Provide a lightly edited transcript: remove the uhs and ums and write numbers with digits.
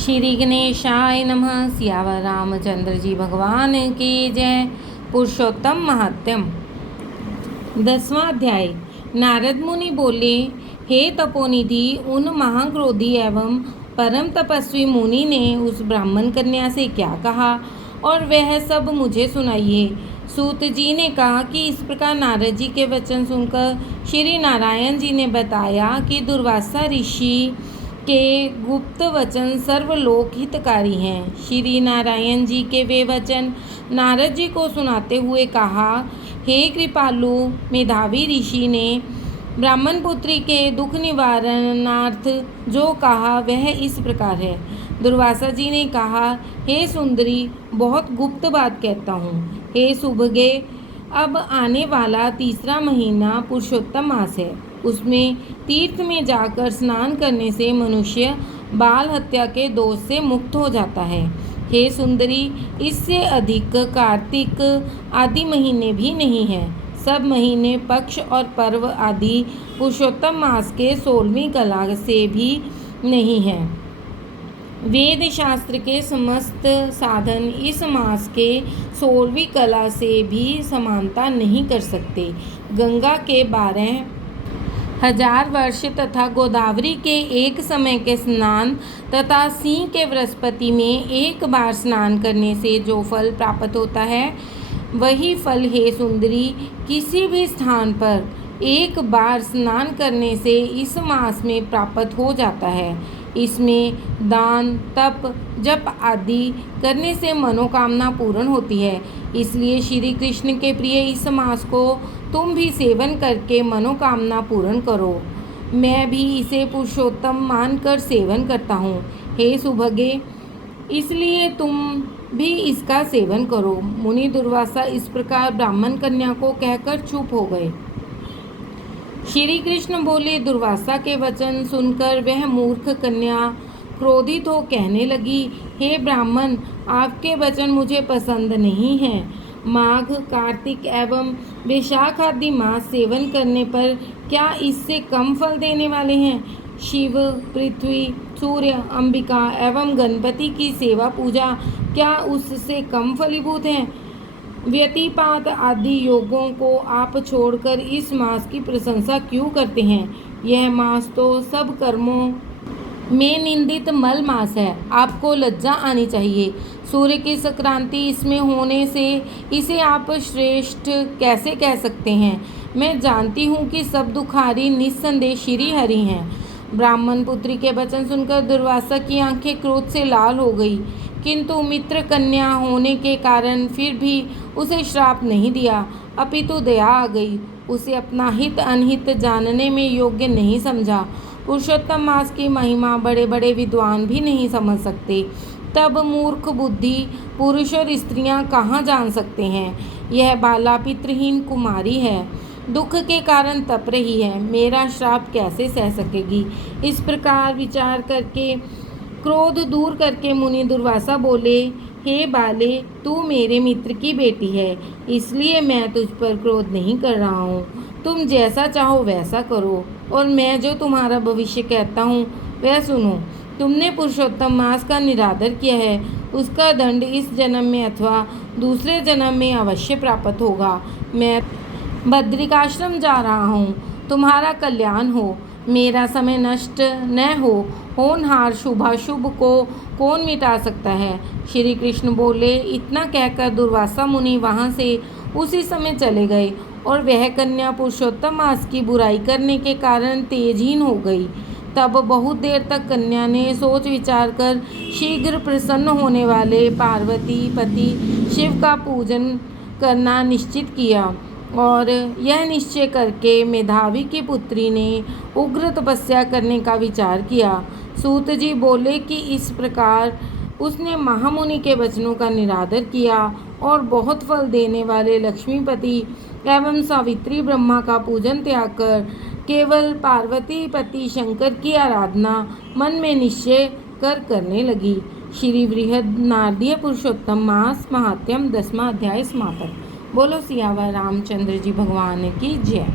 श्री गणेशाय नमः। सियावर रामचंद्र जी भगवान की जय। पुरुषोत्तम महात्म्यम। 10वां अध्याय। नारद मुनि बोले, हे तपोनिधि, उन महाक्रोधी एवं परम तपस्वी मुनि ने उस ब्राह्मण कन्या से क्या कहा और वह सब मुझे सुनाइए। सूत जी ने कहा कि इस प्रकार नारद जी के वचन सुनकर श्री नारायण जी ने बताया कि दुर्वासा ऋषि के गुप्त वचन सर्वलोक हितकारी हैं। श्री नारायण जी के वे वचन नारद जी को सुनाते हुए कहा, हे कृपालु, मेधावी ऋषि ने ब्राह्मण पुत्री के दुख निवारणार्थ जो कहा वह इस प्रकार है। दुर्वासा जी ने कहा, हे सुंदरी, बहुत गुप्त बात कहता हूँ। हे सुभगे, अब आने वाला तीसरा महीना पुरुषोत्तम मास है। उसमें तीर्थ में जाकर स्नान करने से मनुष्य बाल हत्या के दोष से मुक्त हो जाता है। हे सुंदरी, इससे अधिक कार्तिक आदि महीने भी नहीं हैं। सब महीने, पक्ष और पर्व आदि पुरुषोत्तम मास के 16वीं कला से भी नहीं हैं। वेद शास्त्र के समस्त साधन इस मास के 16वीं कला से भी समानता नहीं कर सकते। गंगा के 12,000 वर्ष तथा गोदावरी के एक समय के स्नान तथा सिंह के बृहस्पति में एक बार स्नान करने से जो फल प्राप्त होता है, वही फल, हे सुंदरी, किसी भी स्थान पर एक बार स्नान करने से इस मास में प्राप्त हो जाता है। इसमें दान, तप, जप आदि करने से मनोकामना पूर्ण होती है। इसलिए श्री कृष्ण के प्रिय इस मास को तुम भी सेवन करके मनोकामना पूर्ण करो। मैं भी इसे पुरुषोत्तम मानकर सेवन करता हूँ। हे सुभगे, इसलिए तुम भी इसका सेवन करो। मुनि दुर्वासा इस प्रकार ब्राह्मण कन्या को कहकर चुप हो गए। श्री कृष्ण बोले, दुर्वासा के वचन सुनकर वह मूर्ख कन्या क्रोधित हो कहने लगी, हे ब्राह्मण, आपके वचन मुझे पसंद नहीं हैं। माघ, कार्तिक एवं वैशाख आदि मास सेवन करने पर क्या इससे कम फल देने वाले हैं? शिव, पृथ्वी, सूर्य, अंबिका एवं गणपति की सेवा पूजा क्या उससे कम फलीभूत हैं? व्यतिपात आदि योगों को आप छोड़कर इस मास की प्रशंसा क्यों करते हैं? यह मास तो सब कर्मों में निंदित मल मास है। आपको लज्जा आनी चाहिए। सूर्य की संक्रांति इसमें होने से इसे आप श्रेष्ठ कैसे कह सकते हैं? मैं जानती हूँ कि सब दुखारी निस्संदेह श्री हरि हैं। ब्राह्मण पुत्री के वचन सुनकर दुर्वासा की आंखें क्रोध से लाल हो गई, किंतु मित्र कन्या होने के कारण फिर भी उसे श्राप नहीं दिया, अपितु दया आ गई। उसे अपना हित अनहित जानने में योग्य नहीं समझा। पुरुषोत्तम मास की महिमा बड़े बड़े विद्वान भी नहीं समझ सकते, तब मूर्ख बुद्धि पुरुष और स्त्रियां कहाँ जान सकते हैं? यह बाला पितृहीन कुमारी है, दुख के कारण तप रही है, मेरा श्राप कैसे सह सकेगी? इस प्रकार विचार करके क्रोध दूर करके मुनि दुर्वासा बोले, हे बाले, तू मेरे मित्र की बेटी है, इसलिए मैं तुझ पर क्रोध नहीं कर रहा हूँ। तुम जैसा चाहो वैसा करो और मैं जो तुम्हारा भविष्य कहता हूँ वह सुनो। तुमने पुरुषोत्तम मास का निरादर किया है, उसका दंड इस जन्म में अथवा दूसरे जन्म में अवश्य प्राप्त होगा। मैं बद्रिकाश्रम जा रहा हूँ, तुम्हारा कल्याण हो, मेरा समय नष्ट न हो। होनहार शुभाशुभ को कौन मिटा सकता है? श्री कृष्ण बोले। इतना कहकर दुर्वासा मुनि वहाँ से उसी समय चले गए और वह कन्या पुरुषोत्तम मास की बुराई करने के कारण तेजहीन हो गई। तब बहुत देर तक कन्या ने सोच विचार कर शीघ्र प्रसन्न होने वाले पार्वती पति शिव का पूजन करना निश्चित किया और यह निश्चय करके मेधावी की पुत्री ने उग्र तपस्या करने का विचार किया। सूत जी बोले कि इस प्रकार उसने महामुनि के वचनों का निरादर किया और बहुत फल देने वाले लक्ष्मीपति एवं सावित्री ब्रह्मा का पूजन त्याग कर केवल पार्वती पति शंकर की आराधना मन में निश्चय कर करने लगी। श्री बृहद नारदीय पुरुषोत्तम मास महात्म्यम 10वां अध्याय समाप्त। बोलो सियावर रामचंद्र जी भगवान की जय।